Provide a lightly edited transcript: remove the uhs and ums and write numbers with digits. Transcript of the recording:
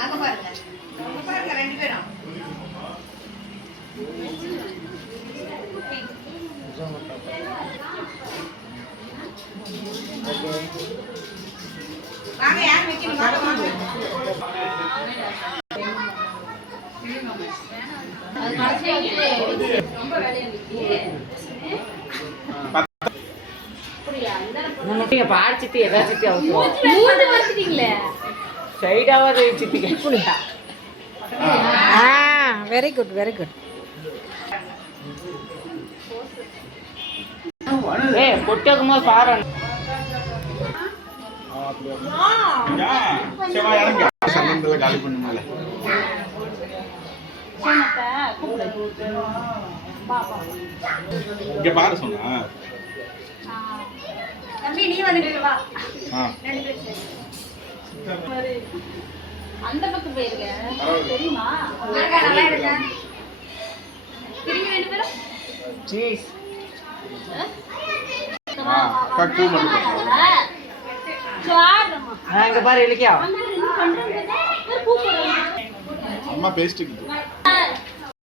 அங்க பாருங்க ரெண்டு பேரும் வாங்க யார் வைக்கணும் வாங்க ரொம்ப வேலையா நீங்க பாடிச்சிட்டு ஏதாச்சும் அவசரம் சைடாவது வச்சுட்டீங்க. Very good very good. பொட்டு வைக்கும் போது பாரு. காலி பண்ணுமால இங்க பாரு சொன்னா தம்பி நீ வந்து வா ரெண்டு பேர் அந்த பக்கம் போயிருங்க தெரியுமா நல்லா இருக்க திரும்பி ரெண்டு பேரும் சீஸ் கட்டு மட்டும் இங்க பாரு இலக்கியா அம்மா பேசிட்டு